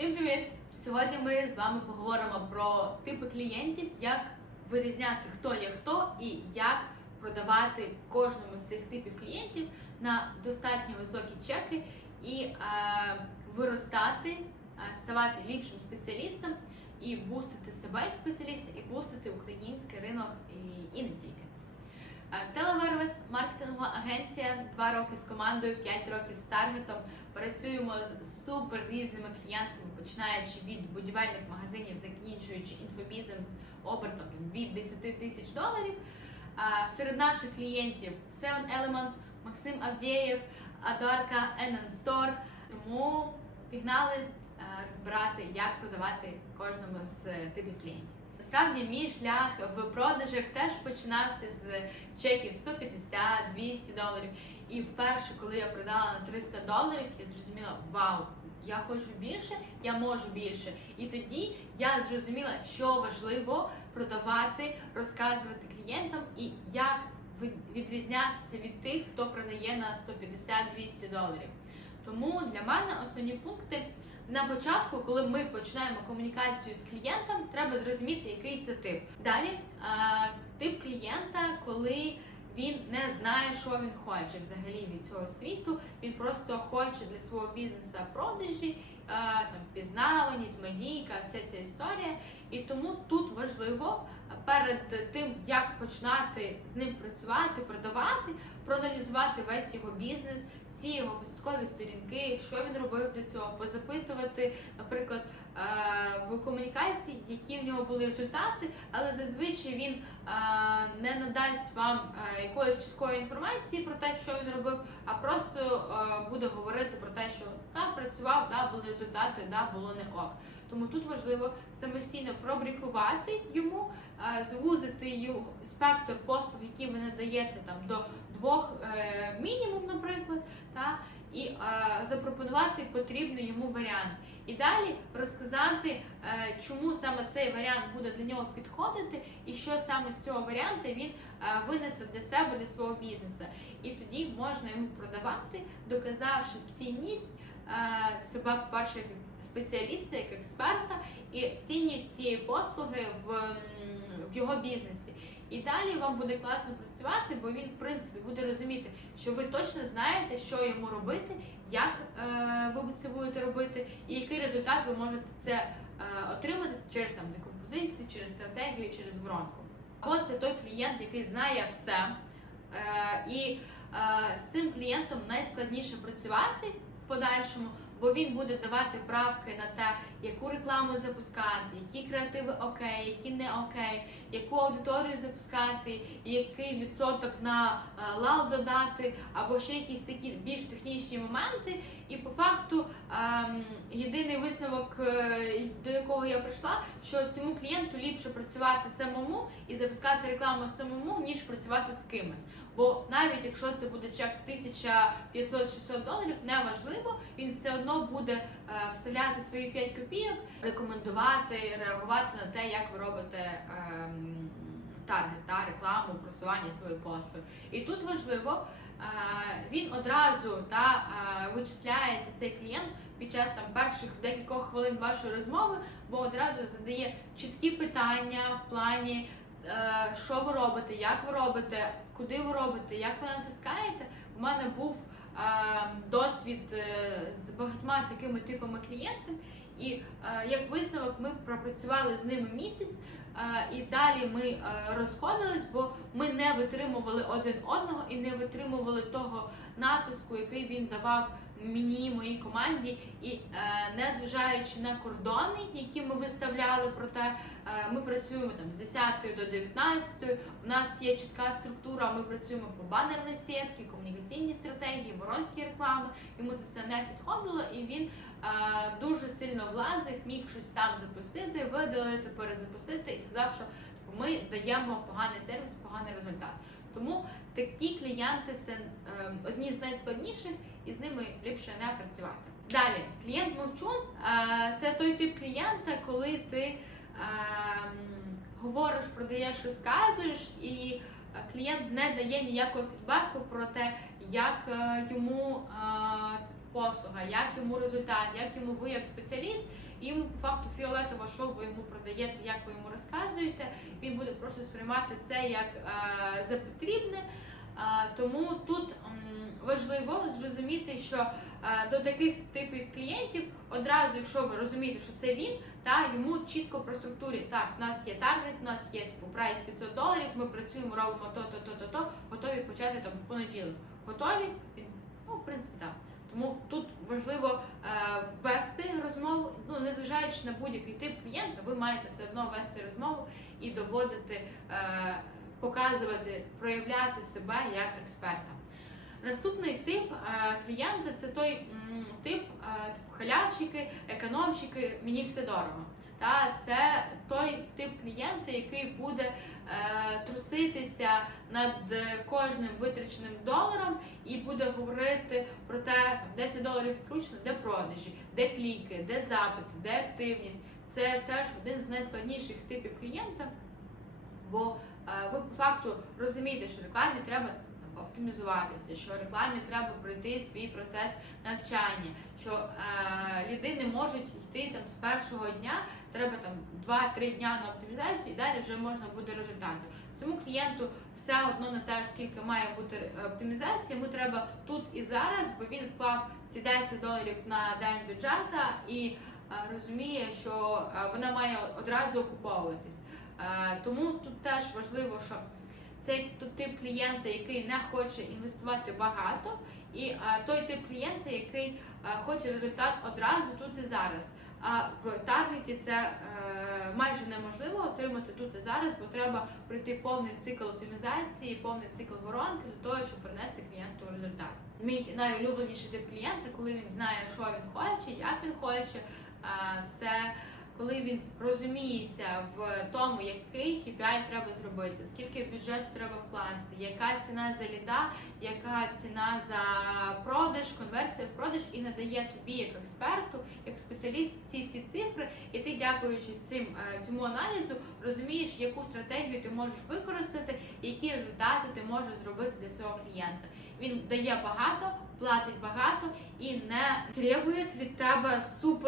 Всім привіт! Сьогодні ми з вами поговоримо про типи клієнтів, як вирізняти, хто є хто і як продавати кожному з цих типів клієнтів на достатньо високі чеки і е, виростати, е, ставати ліпшим спеціалістом і бустити себе як спеціаліста, і бустити український ринок і, і не тільки. Стела Вервес, маркетингова агенція, два роки з командою, 5 років з таргетом. Працюємо з супер різними клієнтами, починаючи від будівельних магазинів, закінчуючи інфобізнес обертом від 10 тисяч доларів. Серед наших клієнтів Seven Element, Максим Авдєєв, Адарка, NN Store. Тому пігнали розбирати, як продавати кожному з типів клієнтів. Насправді мій шлях в продажах теж починався з чеків 150-200 доларів. І вперше, коли я продала на 300 доларів, я зрозуміла, вау, я хочу більше, я можу більше. І тоді я зрозуміла, що важливо продавати, розказувати клієнтам і як відрізнятися від тих, хто продає на 150-200 доларів. Тому для мене основні пункти на початку, коли ми починаємо комунікацію з клієнтом, треба зрозуміти, який це тип. Далі тип клієнта, коли він не знає, що він хоче взагалі від цього світу. Він просто хоче для свого бізнесу продажі, там пізнаваність, медійка, вся ця історія. І тому тут важливо перед тим, як починати з ним працювати, продавати, проаналізувати весь його бізнес, всі його посадкові сторінки, що він робив до цього, позапитувати, наприклад, е, в комунікації, які в нього були результати, але зазвичай він е, не надасть вам е, якоїсь чіткої інформації про те, що він робив, а просто буде говорити про те, що та працював, да, були результати, да, було не ок. Тому тут важливо самостійно пробріфувати йому, е, звузити спектр послуг, які ви надаєте там до двох е, мінімум, наприклад, та і е, запропонувати потрібний йому варіант. І далі розказати, чому саме цей варіант буде для нього підходити, і що саме з цього варіанту він винесе для себе для свого бізнесу. І тоді можна йому продавати, доказавши цінність себе, по-перше, спеціаліста, як експерта, і цінність цієї послуги в, в його бізнесі. І далі вам буде класно працювати, бо він, в принципі, буде розуміти, що ви точно знаєте, що йому робити, як е, ви це будете робити, і який результат ви можете це е, отримати через там декомпозицію, через стратегію, через воронку. Або це той клієнт, який знає все, е, і е, з цим клієнтом найскладніше працювати в подальшому, бо він буде давати правки на те, яку рекламу запускати, які креативи окей, які не окей, яку аудиторію запускати, який відсоток на е, лал додати, або ще якісь такі більш технічні моменти. І по факту ем, єдиний висновок, е, до якого я прийшла, що цьому клієнту ліпше працювати самому і запускати рекламу самому, ніж працювати з кимось. Бо навіть якщо це буде чек 1500-600 доларів, неважливо, він все одно буде е, вставляти свої 5 копійок, рекомендувати, реагувати на те, як ви робите ем, таргет, та рекламу, просування своєї послуги. І тут важливо, е, він одразу та е, вичисляється цей клієнт під час там перших декількох хвилин вашої розмови, бо одразу задає чіткі питання в плані. Що ви робите, як ви робите, куди ви робите, як ви натискаєте? У мене був е, досвід е, з багатьма такими типами клієнтів, і е, як висновок ми пропрацювали з ними місяць, і далі ми е, розходились, бо ми не витримували один одного і не витримували того натиску, який він давав мені, моїй команді, і е, незважаючи на кордони, які ми виставляли, проте е, ми працюємо там з 10 до 19, у нас є чітка структура, ми працюємо по банерній сітці, комунікаційні стратегії, воронські реклами. Йому це все не підходило, і він е, дуже сильно влазив, міг щось сам запустити, видалити, перезапустити і сказав, що типу, ми даємо поганий сервіс, поганий результат. Тому такі клієнти це е, одні з найскладніших, і з ними ліпше не працювати. Далі, клієнт мовчун е, це той тип клієнта, коли ти е, говориш, продаєш, розказуєш, і е, клієнт не дає ніякого фідбеку про те, як е, йому е, послуга, як йому результат, як йому ви як спеціаліст. що ви йому продаєте, як ви йому розказуєте. Він буде просто сприймати це як е, за потрібне. Е, тому тут важливо зрозуміти, що е, до таких типів клієнтів одразу, якщо ви розумієте, що це він, та йому чітко про структурі. Так, в нас є таргет, у нас є типу прайс 500 доларів. Ми працюємо, робимо то, то, то, то, то, готові почати там в понеділок. Готові? Ну, в принципі, так. Тому тут важливо е, вести розмову. Ну незважаючи на будь-який тип клієнта, ви маєте все одно вести розмову і доводити, е, показувати, проявляти себе як експерта. Наступний тип е, клієнта це той тип, типу халявщики, економщики, мені все дорого. Та це той тип клієнта, який буде е, труситися над кожним витраченим доларом і буде говорити про те, там, 10 доларів відкручено, де продажі, де кліки, де запити, де активність. Це теж один з найскладніших типів клієнта, бо е, ви по факту розумієте, що рекламі треба оптимізуватися, що рекламі треба пройти свій процес навчання, що е, ліди не можуть йти там з першого дня, треба там 2-3 дня на оптимізацію, і далі вже можна буде результати. Цьому клієнту все одно не те, скільки має бути е, оптимізація. Йому треба тут і зараз, бо він вклав ці 10 доларів на день бюджета і е, розуміє, що е, вона має одразу окуповуватись. Тому тут теж важливо, що тут тип клієнта, який не хоче інвестувати багато, і той тип клієнта, який хоче результат одразу тут і зараз. А в таргеті це е, майже неможливо отримати тут і зараз, бо треба пройти повний цикл оптимізації, повний цикл воронки для того, щоб принести клієнту результат. Мій найулюбленіший тип клієнта, коли він знає, що він хоче, як він хоче, е, це коли він розуміється в тому, який KPI треба зробити, скільки бюджету треба вкласти, яка ціна за ліда, яка ціна за продаж, конверсія в продаж, і надає тобі як експерту, як спеціалісту ці всі цифри, і ти, дякуючи цим е, цьому аналізу, розумієш, яку стратегію ти можеш використати, які результати ти можеш зробити для цього клієнта. Він дає багато, платить багато і не требує від тебе супер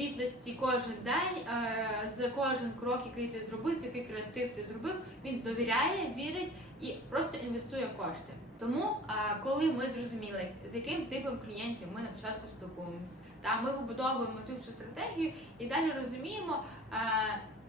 звітності кожен день е, за кожен крок, який ти зробив, який креатив ти зробив. Він довіряє, вірить і просто інвестує кошти. Тому, е, коли ми зрозуміли, з яким типом клієнтів ми на початку спілкуємося, та ми вибудовуємо цю всю стратегію і далі розуміємо, е,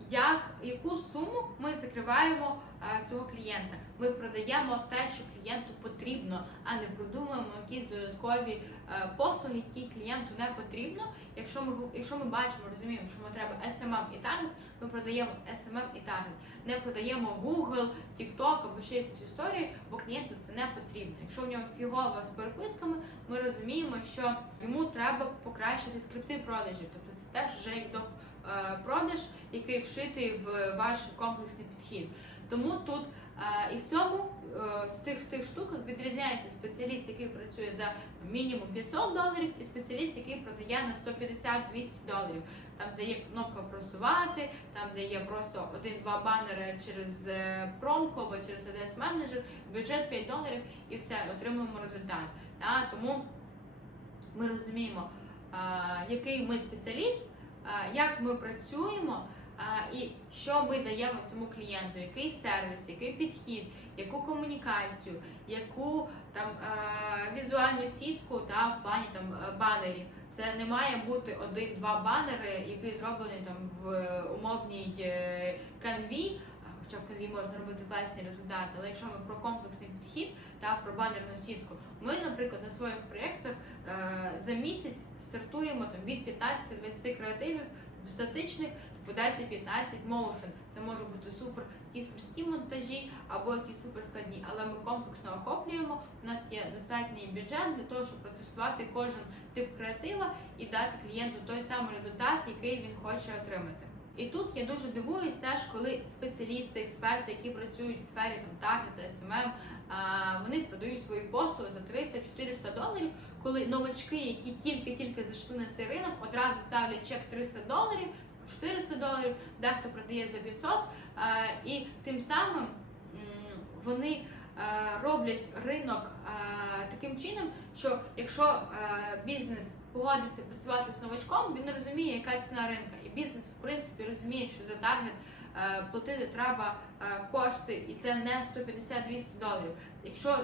як яку суму ми закриваємо е, цього клієнта. Ми продаємо те, що клієнту потрібно, а не продумуємо якісь додаткові е, послуги, які клієнту не потрібно. Якщо ми якщо ми бачимо, розуміємо, що ми треба SMM і таргет, ми продаємо SMM і таргет. Не продаємо Google, TikTok або ще якусь історію, бо клієнту це не потрібно. Якщо в нього фігова з переписками, ми розуміємо, що йому треба покращити скрипти продажів. Тобто це теж вже як до е, продаж, який вшитий в ваш комплексний підхід. Тому тут і в цьому е, в цих в цих штуках відрізняється спеціаліст, який працює за мінімум 500 доларів, і спеціаліст, який продає на 150-200 доларів. Там де є кнопка просувати, там де є просто один-два банери через е, промку або через ADS менеджер, бюджет 5 доларів і все, отримуємо результат. Тому ми розуміємо, який ми спеціаліст, як ми працюємо. І що ми даємо цьому клієнту, який сервіс, який підхід, яку комунікацію, яку там е, візуальну сітку та в плані там е, банерів. Це не має бути один-два банери, які зроблені там в умовній е, канві. Хоча в канві можна робити класні результати, але якщо ми про комплексний підхід та про банерну сітку, ми, наприклад, на своїх проєктах е, за місяць стартуємо там від 15-20 креативів статичних, типу 10-15 motion. Це може бути супер якісь прості монтажі або якісь супер складні, але ми комплексно охоплюємо. У нас є достатній бюджет для того, щоб протестувати кожен тип креатива і дати клієнту той самий результат, який він хоче отримати. І тут я дуже дивуюсь теж, коли спеціалісти, експерти, які працюють в сфері там таргета, СММ, вони продають свої послуги за 300-400 доларів, коли новачки, які тільки-тільки зайшли на цей ринок, одразу ставлять чек 300 доларів, 400 доларів, дехто продає за 500, і тим самим вони роблять ринок таким чином, що якщо бізнес погодиться працювати з новачком, він розуміє, яка ціна ринка, і бізнес в принципі розуміє, що за таргет е, платити треба е, кошти, і це не 150-200 доларів. Якщо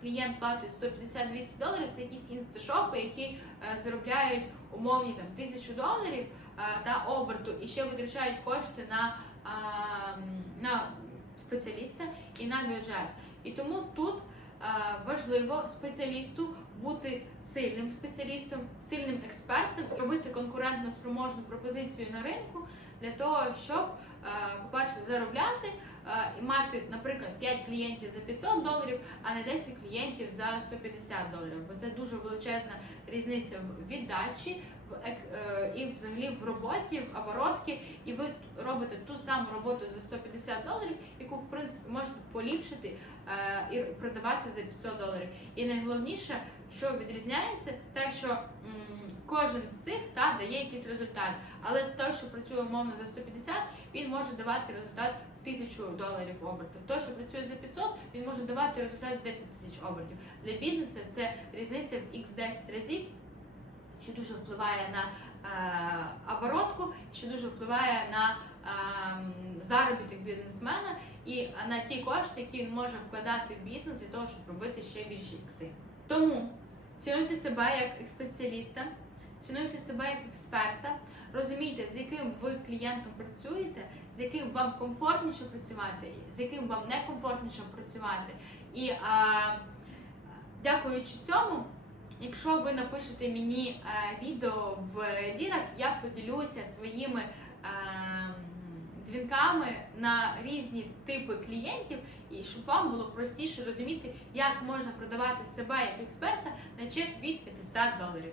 клієнт платить 150-200 доларів, це якісь інсташопи, які е, заробляють умовні там тисячу доларів е, та оберту і ще витрачають кошти на, е, на спеціаліста і на бюджет. І тому тут е, важливо спеціалісту бути сильним спеціалістом, сильним експертом, робити конкурентно спроможну пропозицію на ринку для того, щоб, е, по-перше, заробляти е, і мати, наприклад, 5 клієнтів за 500 доларів, а не 10 клієнтів за 150 доларів. Бо це дуже величезна різниця в віддачі е, і взагалі в роботі, в оборотки, і ви робите ту саму роботу за 150 доларів, яку в принципі можете поліпшити е, і продавати за 500 доларів. І найголовніше, що відрізняється, те, що кожен з цих та дає якийсь результат. Але той, що працює умовно за 150, він може давати результат в 1000 доларів оберту. Той, що працює за 500, він може давати результат в 10 тисяч обертів. Для бізнесу це різниця в x10 разів, що дуже впливає на е, оборотку, що дуже впливає на е, заробіток бізнесмена і на ті кошти, які він може вкладати в бізнес для того, щоб робити ще більші ікси. Тому цінуйте себе як спеціаліста, цінуйте себе як експерта, розумійте, з яким ви клієнтом працюєте, з яким вам комфортніше працювати, з яким вам некомфортніше працювати. І а, дякуючи цьому, якщо ви напишете мені е, відео в Дірект, я поділюся своїми е, дзвінками на різні типи клієнтів, і щоб вам було простіше розуміти, як можна продавати себе як експерта на чек від 500 доларів.